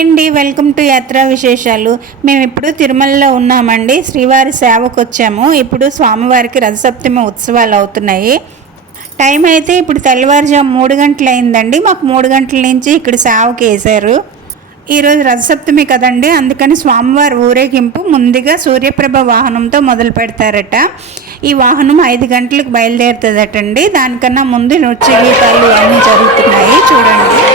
అండి welcome to యాత్రా విశేషాలు. మేము ఇప్పుడు తిరుమలలో ఉన్నామండి శ్రీవారి సేవకు వచ్చాము ఇప్పుడు స్వామివారికి రథసప్తమి ఉత్సవాలు అవుతున్నాయి. టైం అయితే ఇప్పుడు తెల్లవారుజాము మూడు గంటలు అయిందండి మాకు మూడు గంటల నుంచి ఇక్కడ సేవకు వేశారు ఈరోజు రథసప్తమి కదండి అందుకని స్వామివారి ఊరేగింపు ముందుగా సూర్యప్రభ వాహనంతో మొదలు పెడతారట. ఈ వాహనం ఐదు గంటలకు బయలుదేరుతుందటండి. దానికన్నా ముందు నృత్య గీతాలు అన్నీ జరుగుతున్నాయి. చూడండి.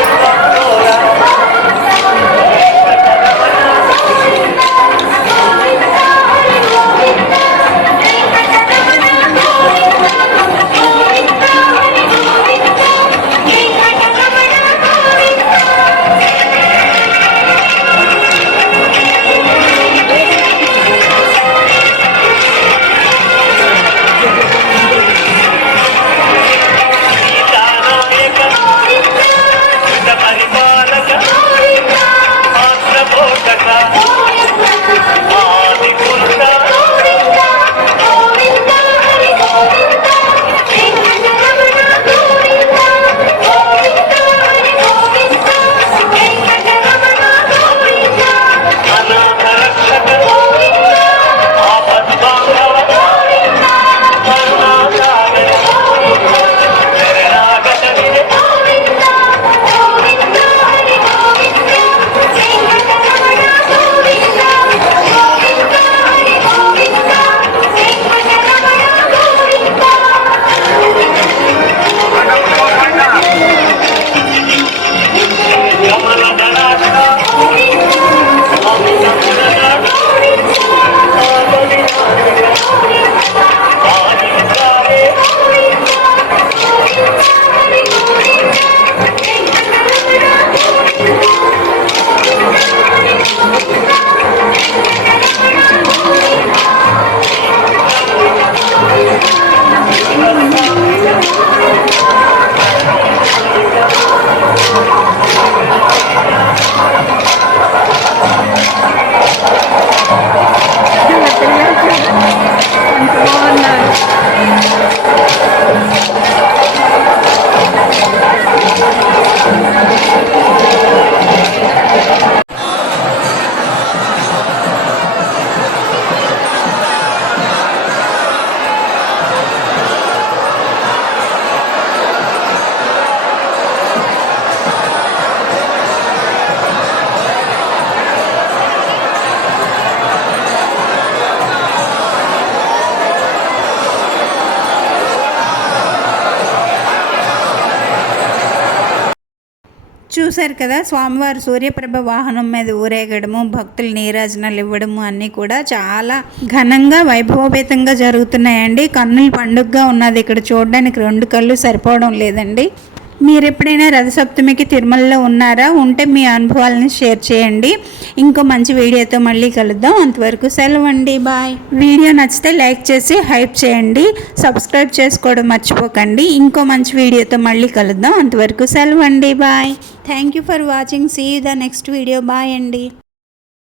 చూశారు కదా స్వామివారు సూర్యప్రభ వాహనం మీద ఊరేగడము భక్తులు నీరాజనాలు ఇవ్వడము అన్నీ కూడా చాలా ఘనంగా వైభవోపేతంగా జరుగుతున్నాయండి. కన్నులు పండుగగా ఉన్నది ఇక్కడ చూడడానికి రెండు కళ్ళు సరిపోవడం లేదండి. మీరు ఎప్పుడైనా రథసప్తమికి తిరుమలలో ఉన్నారా? ఉంటే మీ అనుభవాలను షేర్ చేయండి. ఇంకో మంచి వీడియోతో మళ్ళీ కలుద్దాం. అంతవరకు సెలవు అండి బాయ్. వీడియో నచ్చితే లైక్ చేసి హైప్ చేయండి. సబ్స్క్రైబ్ చేసుకోవడం మర్చిపోకండి. ఇంకో మంచి వీడియోతో మళ్ళీ కలుద్దాం. అంతవరకు సెలవు అండి bye. Thank you for watching. See the next video. Bye అండి.